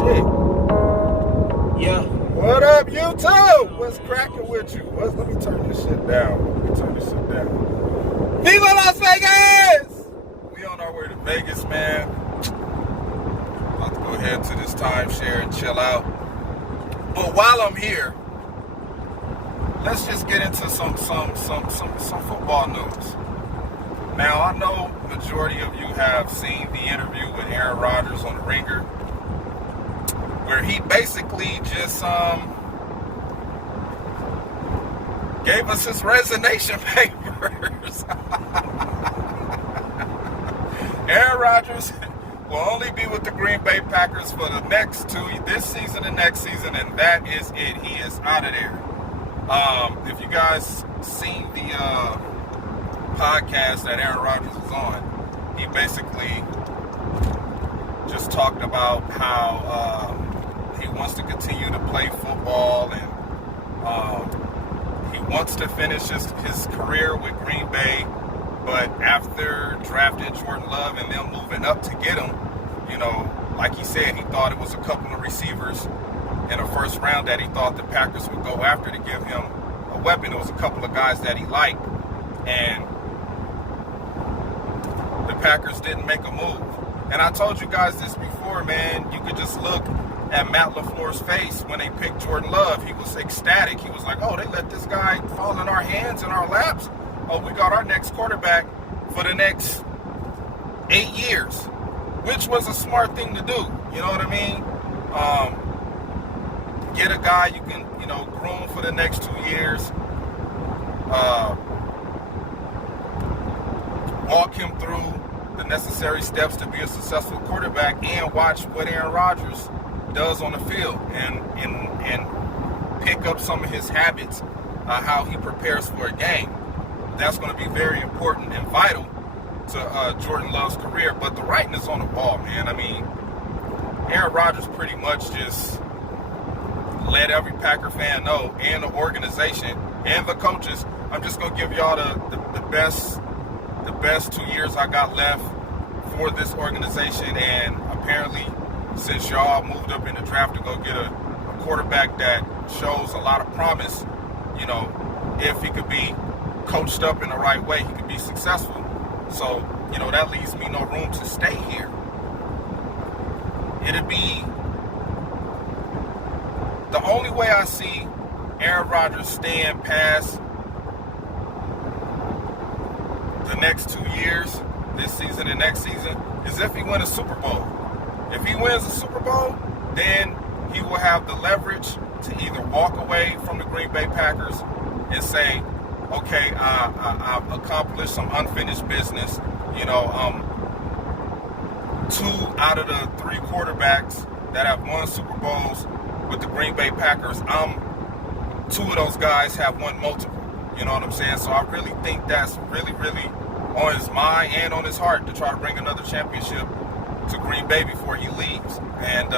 shit. Yeah. What up, YouTube? What's cracking with you? Let me turn this shit down. Viva Las Vegas! We on our way to Vegas, man. About to go ahead to this timeshare and chill out. But while I'm here, let's just get into some football news. Now, I know majority of you have seen the interview with Aaron Rodgers on The Ringer, where he basically just gave us his resignation papers. Aaron Rodgers will only be with the Green Bay Packers for the next this season and next season, and that is it. He is out of there. If you guys seen the podcast that Aaron Rodgers was on, he basically just talked about how he wants to continue to play football, and he wants to finish his career with Green Bay. But after drafting Jordan Love and them moving up to get him, like he said, he thought it was a couple of receivers in the first round that he thought the Packers would go after to give him a weapon. It was a couple of guys that he liked, and the Packers didn't make a move. And I told you guys this before, man. You could just look at Matt LaFleur's face when they picked Jordan Love. He was ecstatic. He was like, oh, they let this guy fall in our hands and our laps. Oh, we got our next quarterback for the next 8 years, which was a smart thing to do. You know what I mean? Get a guy you can, groom for the next 2 years. Walk him through the necessary steps to be a successful quarterback, and watch what Aaron Rodgers does on the field, and pick up some of his habits, how he prepares for a game. That's going to be very important and vital to Jordan Love's career. But the writing is on the wall, man. I mean, Aaron Rodgers pretty much just let every Packer fan know, and the organization and the coaches, I'm just going to give y'all the best 2 years I got left for this organization. And apparently, since y'all moved up in the draft to go get a quarterback that shows a lot of promise, if he could be coached up in the right way, he could be successful. So, that leaves me no room to stay here. It'd be the only way I see Aaron Rodgers staying past the next 2 years, this season and next season, is if he wins a Super Bowl. If he wins a Super Bowl, then he will have the leverage to either walk away from the Green Bay Packers and say, okay, I've accomplished some unfinished business. 2 out of the 3 quarterbacks that have won Super Bowls with the Green Bay Packers, 2 of those guys have won multiple. You know what I'm saying? So I really think that's really, really on his mind and on his heart to try to bring another championship to Green Bay before he leaves. And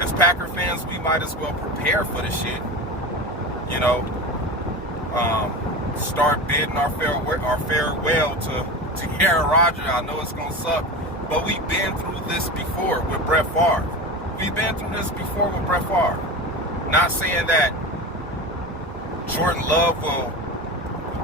as Packer fans, we might as well prepare for the shit. Start bidding our farewell to Aaron Rodgers. I know it's gonna suck, but we've been through this before with Brett Favre. Not saying that Jordan Love will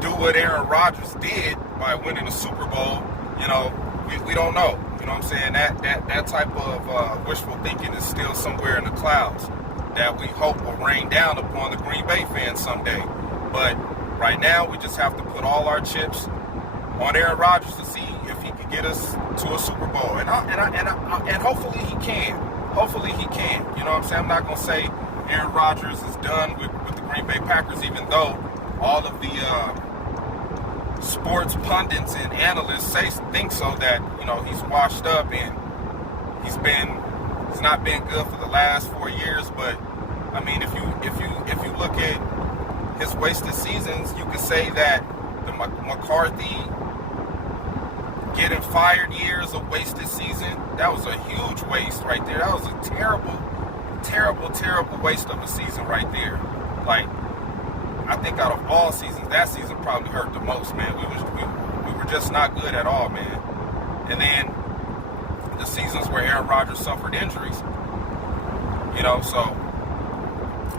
do what Aaron Rodgers did by winning a Super Bowl. We don't know. You know what I'm saying? That type of wishful thinking is still somewhere in the clouds that we hope will rain down upon the Green Bay fans someday. But right now, we just have to put all our chips on Aaron Rodgers to see if he can get us to a Super Bowl, and hopefully he can. Hopefully he can. You know what I'm saying? I'm not gonna say Aaron Rodgers is done with the Green Bay Packers, even though all of the sports pundits and analysts think so, that he's washed up and he's not been good for the last 4 years. But I mean, if you look at his wasted seasons, you could say that the McCarthy getting fired years of wasted season, that was a huge waste right there. That was a terrible waste of a season right there. Like, I think out of all seasons, that season probably hurt the most, man. We were just not good at all, man. And then the seasons where Aaron Rodgers suffered injuries. So,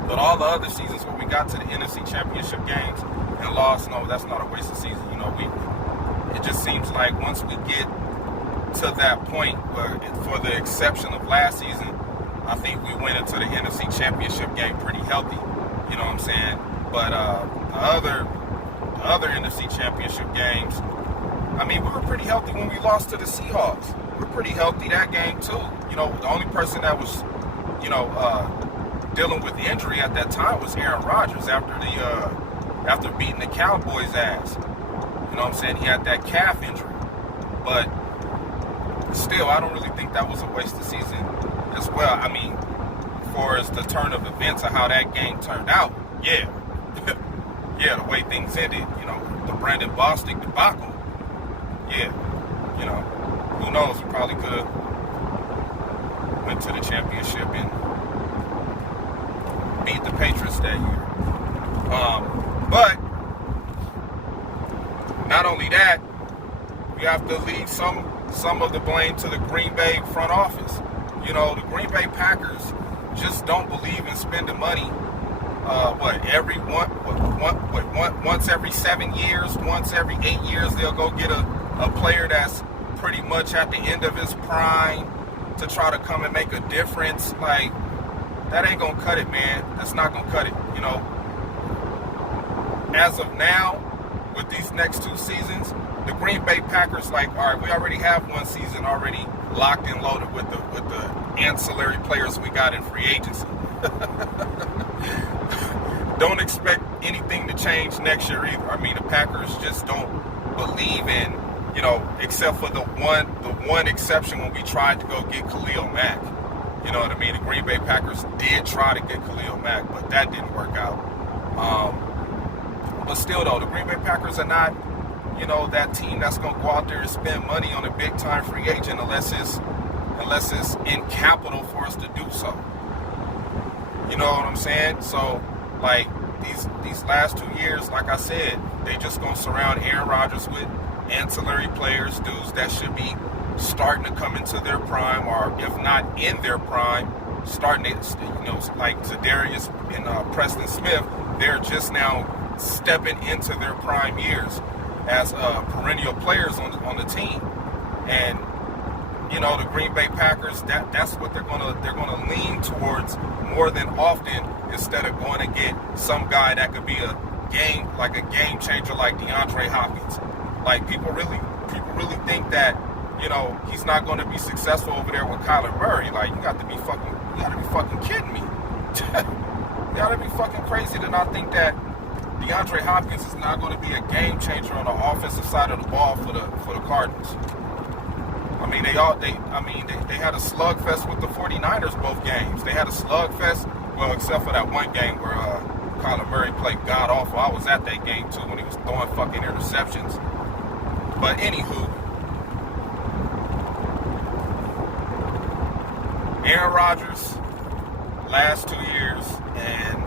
but all the other seasons where we got to the NFC Championship games and lost, no, that's not a waste of season. It just seems like once we get to that point where, for the exception of last season, I think we went into the NFC Championship game pretty healthy. You know what I'm saying? But the other NFC Championship games, I mean, we were pretty healthy when we lost to the Seahawks. We were pretty healthy that game too. The only person that was, dealing with injury at that time was Aaron Rodgers after beating the Cowboys' ass. You know what I'm saying? He had that calf injury. But still, I don't really think that was a waste of season as well. I mean, as far as the turn of events of how that game turned out, yeah. Yeah, the way things ended, the Brandon Bostic debacle. Yeah, who knows? We probably could have went to the championship and beat the Patriots that year. But not only that, we have to leave some of the blame to the Green Bay front office. The Green Bay Packers just don't believe in spending money. Once every 7 years, once every 8 years, they'll go get a player that's pretty much at the end of his prime to try to come and make a difference. Like, that ain't gonna cut it, man. That's not gonna cut it. As of now, with these next 2 seasons, the Green Bay Packers, like, all right, we already have 1 season already locked and loaded with the ancillary players we got in free agency. Don't expect anything to change next year either. I mean, the Packers just don't believe in, except for the one exception when we tried to go get Khalil Mack. You know what I mean? The Green Bay Packers did try to get Khalil Mack, but that didn't work out. But still, though, the Green Bay Packers are not, that team that's going to go out there and spend money on a big-time free agent unless it's in capital for us to do so. You know what I'm saying? So, like, these last 2 years, like I said, they just going to surround Aaron Rodgers with ancillary players, dudes that should be starting to come into their prime, or if not in their prime, starting to, like Zadarius and Preston Smith, they're just now stepping into their prime years as perennial players on the team. And the Green Bay Packers, that's what they're gonna lean towards more than often, instead of going to get some guy that could be a game changer like DeAndre Hopkins. Like, people really think that he's not going to be successful over there with Kyler Murray. Like, you got to be fucking kidding me. You got to be fucking crazy to not think that DeAndre Hopkins is not going to be a game changer on the offensive side of the ball for the Cardinals. I mean, they had a slugfest with the 49ers both games. They had a slugfest, well, except for that one game where Kyler Murray played god-awful. I was at that game, too, when he was throwing fucking interceptions. But anywho, Aaron Rodgers, last 2 years, and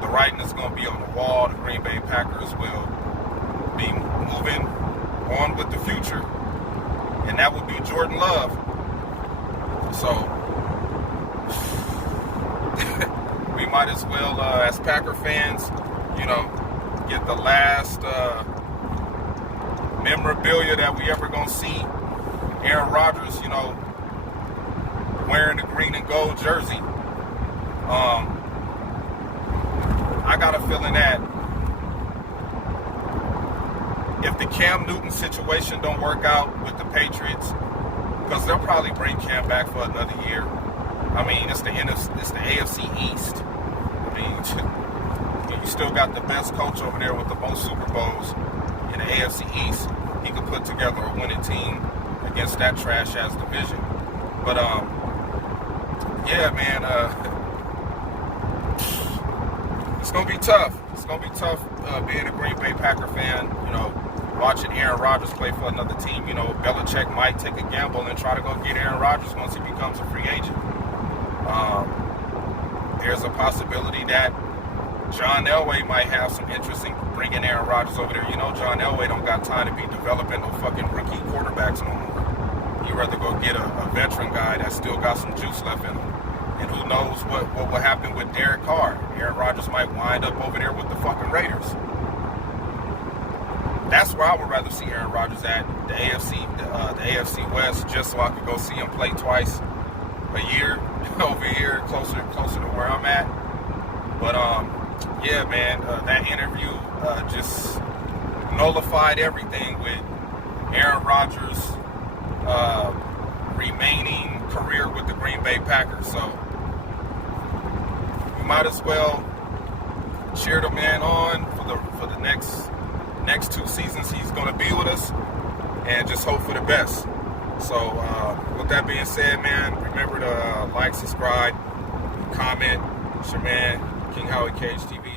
the writing is going to be on the wall. The Green Bay Packers will be moving on with the future, and that would be Jordan Love. So, we might as well, as Packer fans, get the last memorabilia that we ever going to see. Aaron Rodgers, wearing the green and gold jersey. I got a feeling that if the Cam Newton situation don't work out with the Patriots, because they'll probably bring Cam back for another year. I mean, it's the AFC East. I mean, you still got the best coach over there with the most Super Bowls in the AFC East. He could put together a winning team against that trash-ass division. But, yeah, man, it's going to be tough. It's going to be tough being a Green Bay Packer fan, watching Aaron Rodgers play for another team. Belichick might take a gamble and try to go get Aaron Rodgers once he becomes a free agent. There's a possibility that John Elway might have some interest in bringing Aaron Rodgers over there. John Elway don't got time to be developing no fucking rookie quarterbacks no more. He'd rather go get a veteran guy that still got some juice left in him. And who knows what will happen with Derek Carr. Aaron Rodgers might wind up over there with the fucking Raiders. That's where I would rather see Aaron Rodgers at, the AFC West, just so I could go see him play twice a year over here, closer to where I'm at. But yeah, man, that interview just nullified everything with Aaron Rodgers' remaining career with the Green Bay Packers. So we might as well cheer the man on for the next 2 seasons he's going to be with us, and just hope for the best. So with that being said, man, remember to like, subscribe, comment. It's your man, King Howie Cage TV.